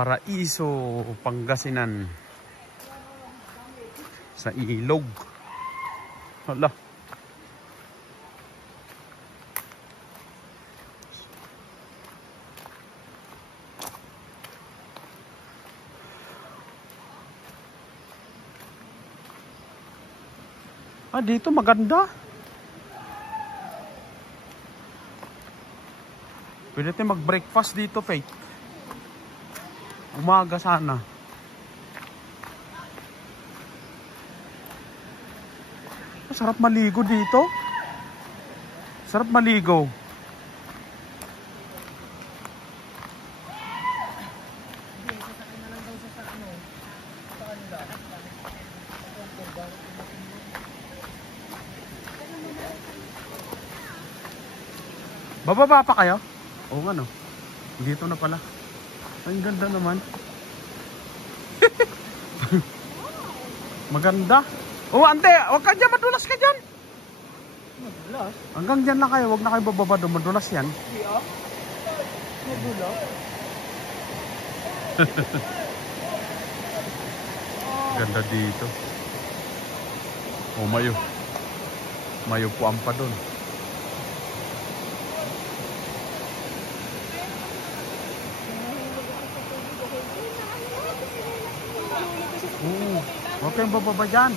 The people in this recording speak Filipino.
Paraiso, Pangasinan. Sa ilog. Hala. Dito maganda. Pwede tayo mag-breakfast dito, Faith. Umaga sana. Sarap maligo dito. Sarap maligo. Bababa pa kayo? Oo nga no. Dito na pala. Ang ganda naman. Maganda. Oh, ante, wag ka dyan, madulas ka dyan. Madulas? Hanggang dyan lang kayo, wag na kayo bababa doon, madulas yan. Hindi ah. Madulas? Ganda dito. Oh, mayo. Mayo po ang pa doon. Huwag kayong bababa dyan.